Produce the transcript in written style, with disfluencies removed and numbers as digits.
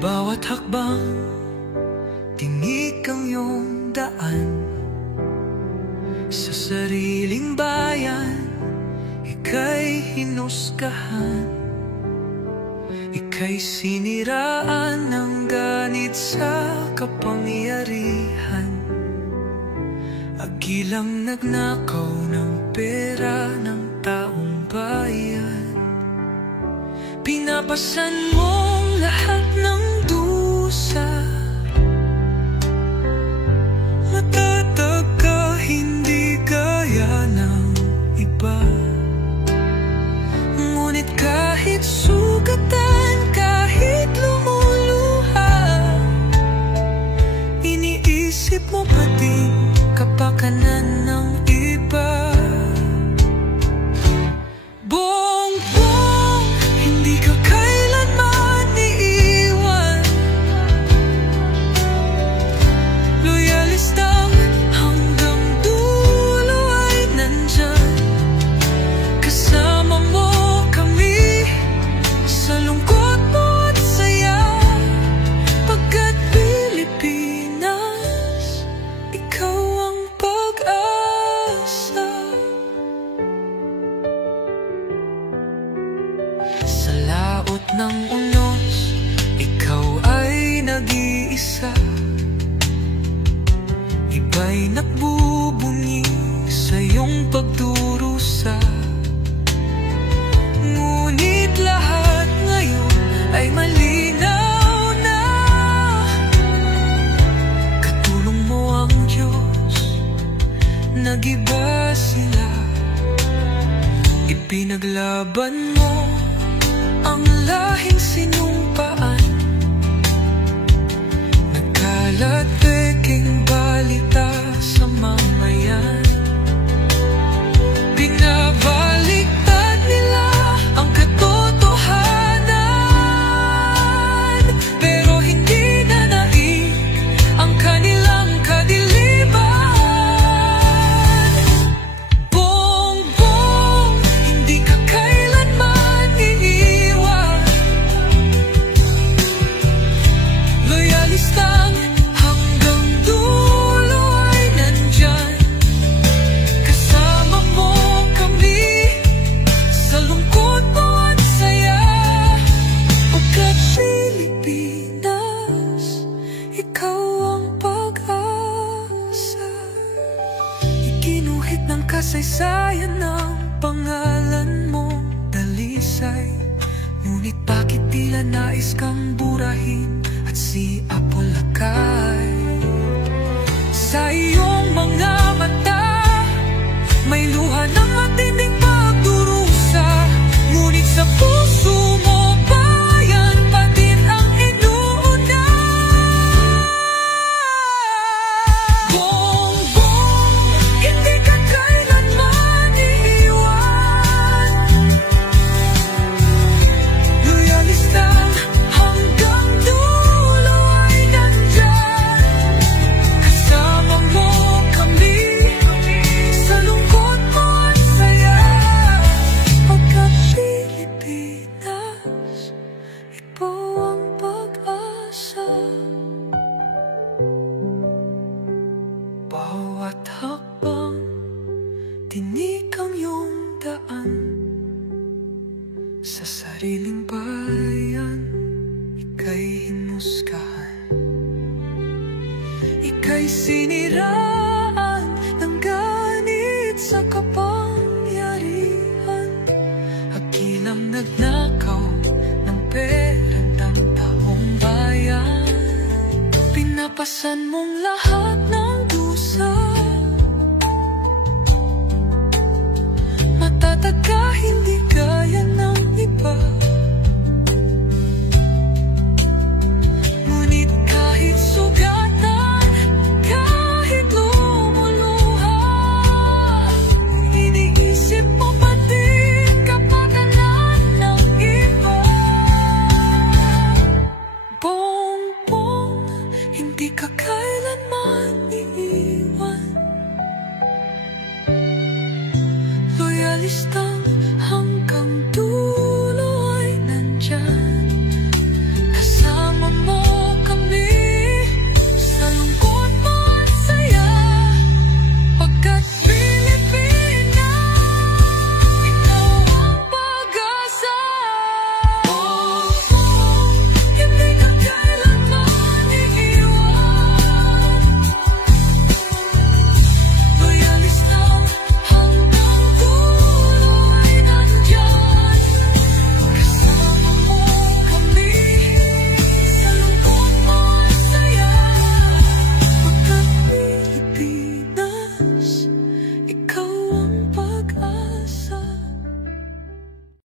Bawat hakbang, tinik ang iyong daan. Sa sariling bayan, ika'y hinusgahan. Ika'y siniraan ng ganit sa kapangyarihan. Agilang nagnakaw ng pera ng taong bayan. Pinapasan mong lahat ng dusa. Matatag ka, hindi gaya ng iba. Ngunit kahit sugatan, kahit lumuluha, iniisip mo pa din kapakanan ng iba. Bongbong, hindi ka kailanman iiwan. Loyalista hanggang dulo ay nandyan. Kasama mo kami sa lungkot mo at saya. Pagkat Pilipinas, ikaw ang pag-asa. Sa laot ng unos, ikaw ay nag-iisa. Iba'y nagbubunyi sa iyong pagdurusa. Ngunit lahat ngayon ay malinaw na. Katulong mo ang Diyos, nag-iba sila. Ipinaglaban mo ang lahing sinumpaan. Nagkalat peking balita sa mamayan. Binabaliktad nila ang katotohanan, pero hindi na naig ang kanilang kadiliman. Bongbong, hindi ka kailanman iiwan. Loyalistang hanggang dulo ay nandyan. Kasama mo kami sa lungkot mo at saya. Pagkat Pilipinas, ikaw ang pag-asa. Iginuhit ng kasaysayan ng pangalan mo, dalisay. Ngunit bakit tila nais kang burahin at si Apolacay? Sa iyong mga mata, may luha ng matinding pagdurusa. Ngunit sa puso mo, bayan pa din ang inuuna. Bongbong, hindi ka kailanman iiwan. Loyalista hanggang dulo ay nandyan. Kasama mo kami sa lungkot mo at saya. Pagkat Pilipinas, ikaw ang pag-asa. Bawat hakbang, tinik ang iyong daan. Sa sariling bayan, ika'y hinusgahan. Ika'y siniraan ng ganit sa kapangyarihan. Agilang nagnakaw ng pera ng taong bayan. Pinapasan mong lahat